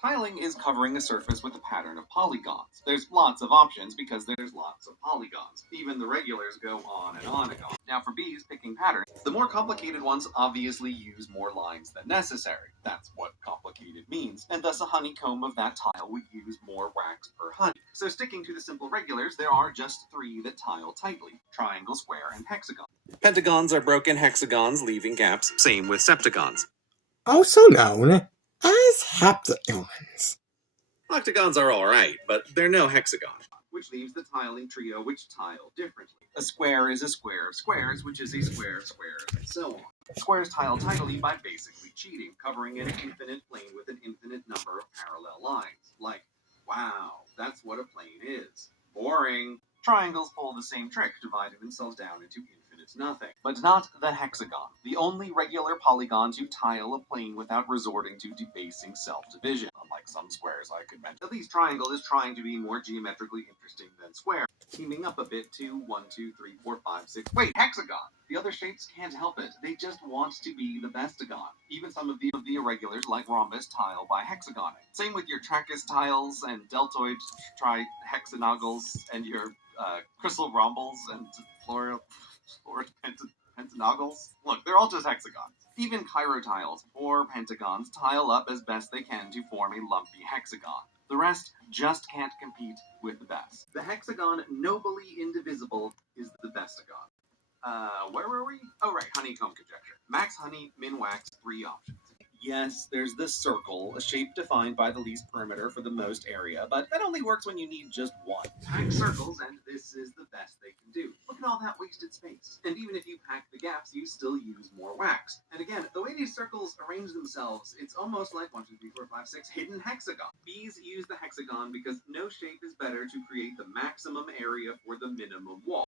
Tiling is covering a surface with a pattern of polygons. There's lots of options because there's lots of polygons. Even the regulars go on and on and on. Now for bees picking patterns, the more complicated ones obviously use more lines than necessary. That's what complicated means. And thus a honeycomb of that tile would use more wax per honey. So sticking to the simple regulars, there are just three that tile tightly: triangle, square, and hexagon. Pentagons are broken hexagons, leaving gaps. Same with septagons. Also known as heptagons. Octagons are alright, but they're no hexagon, which leaves the tiling trio which tile differently. A square is a square of squares, which is a square of squares, and so on. Squares tile tidily by basically cheating, covering an infinite plane with an infinite number of parallel lines. Like, wow, that's what a plane is. Boring. Triangles pull the same trick, dividing themselves down into infinite nothing. But not the hexagon, the only regular polygon to tile a plane without resorting to debasing self-division, unlike some squares I could mention. At least triangle is trying to be more geometrically interesting than square, teaming up a bit to 1, 2, 3, 4, 5, 6. Wait, hexagon! The other shapes can't help it. They just want to be the bestagon. Even some of the irregulars, like rhombus, tile by hexagoning. Same with your tracheus tiles and deltoid trihexanogals and your crystal rhombles and florid pentanogals. Look, they're all just hexagons. Even chirotiles, or pentagons, tile up as best they can to form a lumpy hexagon. The rest just can't compete with the best. The hexagon, nobly indivisible, is the bestagon. Where were we? Oh, right, honeycomb conjecture. Max honey, min wax, 3 options. Yes, there's this circle, a shape defined by the least perimeter for the most area, but that only works when you need just one. Pack circles, and this is the best they can do. Look at all that wasted space. And even if you pack the gaps, you still use more wax. And again, the way these circles arrange themselves, it's almost like 1, 2, 3, 4, 5, 6 hidden hexagon. Bees use the hexagon because no shape is better to create the maximum area for the minimum wall.